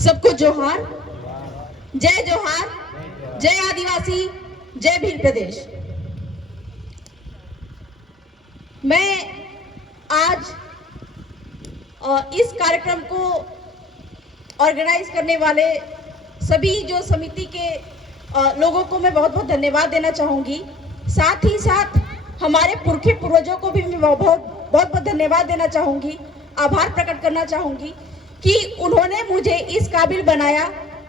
सबको जोहार, जय जोहार, जय आदिवासी, जय भील प्रदेश। मैं आज इस कार्यक्रम को ऑर्गेनाइज करने वाले सभी जो समिति के लोगों को मैं बहुत बहुत धन्यवाद देना चाहूँगी। साथ ही साथ हमारे पुरखे पूर्वजों को भी मैं बहुत बहुत धन्यवाद देना चाहूँगी, आभार प्रकट करना चाहूँगी कि उन्होंने मुझे इस काबिल बनाया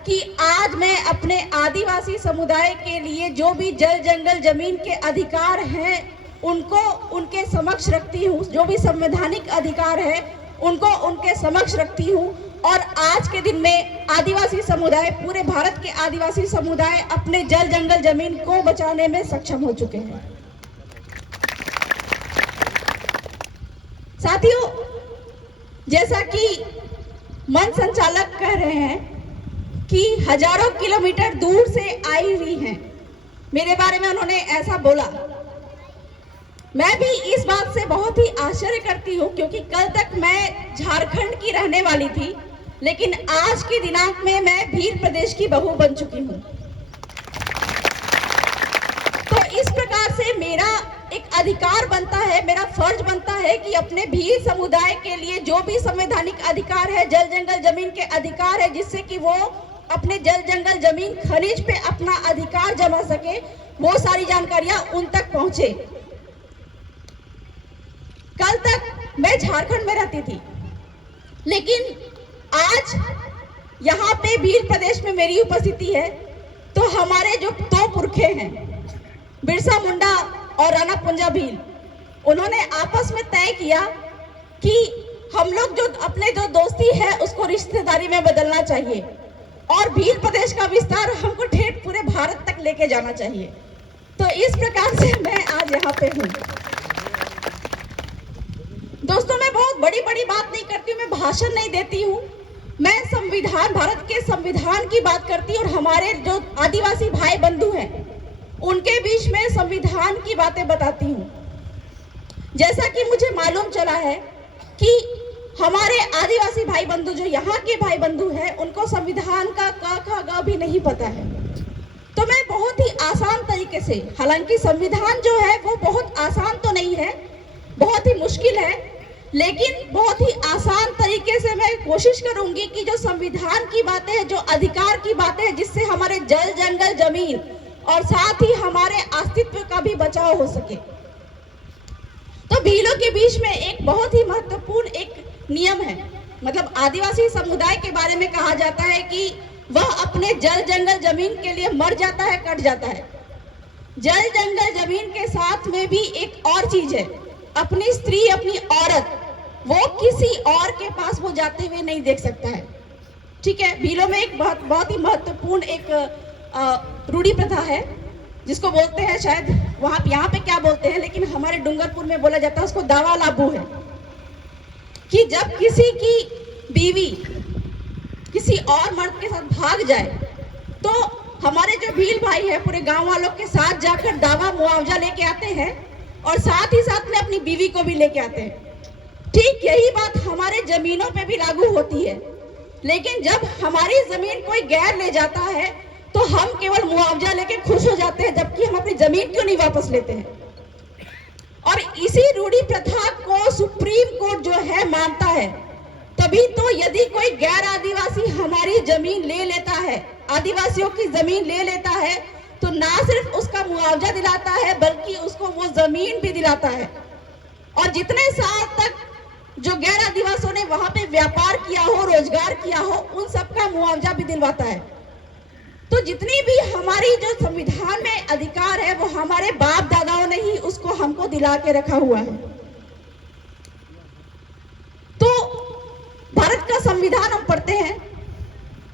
कि आज मैं अपने आदिवासी समुदाय के लिए जो भी जल जंगल जमीन के अधिकार हैं उनको उनके समक्ष रखती हूँ, जो भी संवैधानिक अधिकार है उनको उनके समक्ष रखती हूँ। और आज के दिन में आदिवासी समुदाय, पूरे भारत के आदिवासी समुदाय अपने जल जंगल जमीन को बचाने में सक्षम हो चुके हैं। साथियों, जैसा कि मन संचालक कह रहे हैं कि हजारों किलोमीटर दूर से आई हुई हैं, मेरे बारे में उन्होंने ऐसा बोला। मैं भी इस बात से बहुत ही आश्चर्य करती हूँ, क्योंकि कल तक मैं झारखंड की रहने वाली थी, लेकिन आज के दिनांक में मैं भील प्रदेश की बहू बन चुकी हूँ। तो इस प्रकार से मेरा एक अधिकार बनता है, मेरा फर्ज बनता है कि अपने भील समुदाय के लिए जो भी संवैधानिक अधिकार है, जल जंगल जमीन के अधिकार है, जिससे कि वो अपने जल जंगल जमीन खनिज पे अपना अधिकार जमा सके, वो सारी जानकारियां उन तक पहुंचे। कल तक मैं झारखंड में रहती थी, लेकिन आज यहाँ पे भील प्रदेश में मेरी उपस्थिति है। तो हमारे जो दो पुरखे हैं, बिरसा मुंडा और राणा पुंजा भील, उन्होंने आपस में तय किया कि हम लोग जो अपने जो दोस्ती है उसको रिश्तेदारी में बदलना चाहिए और भील प्रदेश का विस्तार हमको ठेठ पूरे भारत तक लेके जाना चाहिए। तो इस प्रकार से मैं आज यहाँ पे हूँ। दोस्तों, मैं बहुत बड़ी बड़ी बात नहीं करती हूँ, मैं भाषण नहीं देती हूँ, मैं संविधान, भारत के संविधान की बात करती हूँ और हमारे जो आदिवासी भाई बंधु हैं उनके बीच में संविधान की बातें बताती हूँ। जैसा कि मुझे मालूम चला है कि हमारे आदिवासी भाई बंधु, जो यहाँ के भाई बंधु हैं, उनको संविधान का क ख ग भी नहीं पता है। तो मैं बहुत ही आसान तरीके से, हालांकि संविधान जो है वो बहुत आसान तो नहीं है, बहुत ही मुश्किल है, लेकिन बहुत ही आसान तरीके से मैं कोशिश करूंगी कि जो संविधान की बातें हैं, जो अधिकार की बातें हैं, जिससे हमारे जल जंगल जमीन और साथ ही हमारे अस्तित्व का भी बचाव हो सके। तो भीलों के बीच में एक बहुत ही महत्वपूर्ण एक नियम है, मतलब आदिवासी समुदाय के बारे में कहा जाता है कि वह अपने जल जंगल जमीन के लिए मर जाता है, कट जाता है। जल जंगल जमीन के साथ में भी एक और चीज है, अपनी स्त्री, अपनी औरत, वो किसी और के पास वो जाते हुए नहीं देख सकता है। ठीक है, भीलों में एक बहुत ही महत्वपूर्ण एक रूढ़ी प्रथा है, जिसको बोलते हैं, शायद वहां यहाँ पे क्या बोलते हैं, लेकिन हमारे डूंगरपुर में बोला जाता है उसको दावा लाबू है, कि जब किसी की बीवी किसी और मर्द के साथ भाग जाए तो हमारे जो भील भाई है पूरे गांव वालों के साथ जाकर दावा मुआवजा लेके आते हैं और साथ ही साथ में अपनी बीवी को भी लेके आते हैं। ठीक यही बात हमारे जमीनों पे भी लागू होती है, लेकिन जब हमारी जमीन कोई गैर ले जाता है तो हम केवल मुआवजा लेके खुश हो जाते हैं, जबकि हम अपनी जमीन क्यों नहीं वापस लेते हैं। और इसी रूढ़ी प्रथा को सुप्रीम कोर्ट जो है मानता है। तभी तो यदि कोई गैर आदिवासी हमारी जमीन ले लेता है, आदिवासियों की जमीन ले लेता है, तो ना सिर्फ उसका मुआवजा दिलाता है बल्कि उसको वो जमीन भी दिलाता है। और जितने साल तक जो गैर आदिवासियों ने वहां पे व्यापार किया हो, रोजगार किया हो, उन सबका मुआवजा भी दिलवाता है। तो जितनी भी हमारी जो संविधान में अधिकार है वो हमारे बाप दादाओं ने ही उसको हमको दिला के रखा हुआ है। तो भारत का संविधान हम पढ़ते हैं,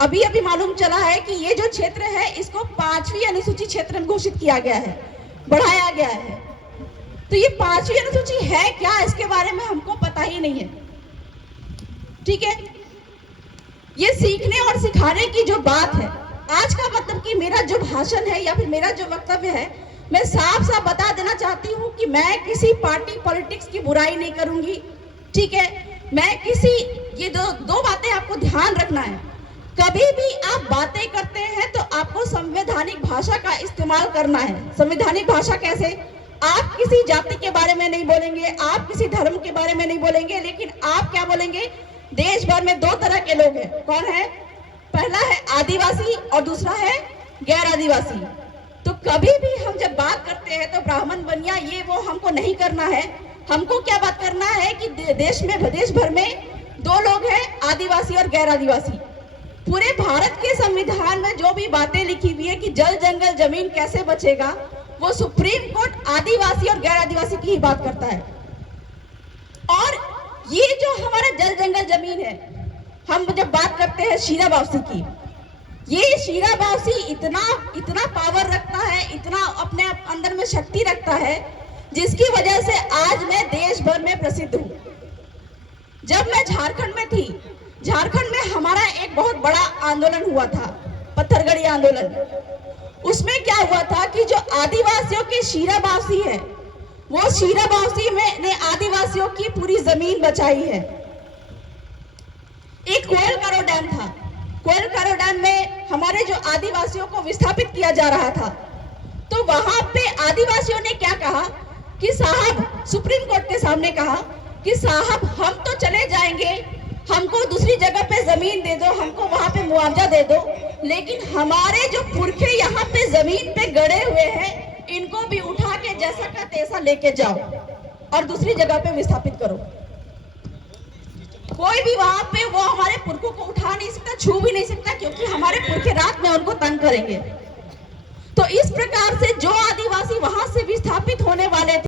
अभी अभी मालूम चला है कि ये जो क्षेत्र है इसको 5वीं अनुसूची क्षेत्र में घोषित किया गया है, बढ़ाया गया है। तो ये 5वीं अनुसूची है क्या, इसके बारे में हमको पता ही नहीं है। ठीक है, ये सीखने और सिखाने की जो बात है, आज का मतलब कि मेरा जो भाषण है या फिर मेरा जो वक्तव्य है, मैं साफ साफ बता देना चाहती हूँ कि मैं किसी पार्टी पॉलिटिक्स की बुराई नहीं करूंगी। ठीक है, मैं किसी, ये दो बातें आपको ध्यान रखना है कभी भी आप बातें करते हैं तो आपको संवैधानिक भाषा का इस्तेमाल करना है। संवैधानिक भाषा कैसे? आप किसी जाति के बारे में नहीं बोलेंगे, आप किसी धर्म के बारे में नहीं बोलेंगे, लेकिन आप क्या बोलेंगे? देश भर में दो तरह के लोग हैं। कौन है? पहला है आदिवासी और दूसरा है गैर आदिवासी। तो कभी भी हम जब बात करते हैं तो ब्राह्मण बनिया ये वो हमको नहीं करना है। हमको क्या बात करना है कि देश भर में दो लोग हैं, आदिवासी और गैर आदिवासी। पूरे भारत के संविधान में जो भी बातें लिखी हुई है कि जल जंगल जमीन कैसे बचेगा, वो सुप्रीम कोर्ट आदिवासी और गैर आदिवासी की ही बात करता है। और ये जो हमारा जल जंगल जमीन है, हम जब बात करते हैं शीरा बावसी की, ये शीरा बावसी इतना पावर रखता है, इतना अपने अंदर में शक्ति रखता है, जिसकी वजह से आज मैं देश भर में प्रसिद्ध हूं। जब मैं झारखंड में थी, झारखंड में हमारा एक बहुत बड़ा आंदोलन हुआ था, पत्थरगड़ी आंदोलन। उसमें क्या हुआ था कि जो आदिवासियों के शीरा बावसी है, वो शीरा बावसी में ने आदिवासियों की पूरी जमीन बचाई है। एक कोयल कारो डैम था, कोयल कारो डैम में हमारे जो आदिवासियों को विस्थापित किया जा रहा था, तो वहां पे आदिवासियों ने क्या कहा कि साहब, सुप्रीम कोर्ट के सामने कहा कि साहब हम तो चले जाएंगे, हमको दूसरी जगह पे जमीन दे दो, हमको वहां पे मुआवजा दे दो, लेकिन हमारे जो पुरखे यहाँ पे जमीन पे गड़े हुए हैं, इनको भी उठा के जैसा का तैसा लेके जाओ और दूसरी जगह पे विस्थापित करो। कोई भी वहां पे वो हमारे पुरखों को उठा नहीं सकता, छू भी नहीं सकता, क्योंकि हमारे पुरखे रात में उनको तंग करेंगे। तो इस प्रकार से जो आदिवासी वहां से विस्थापित होने वाले थे,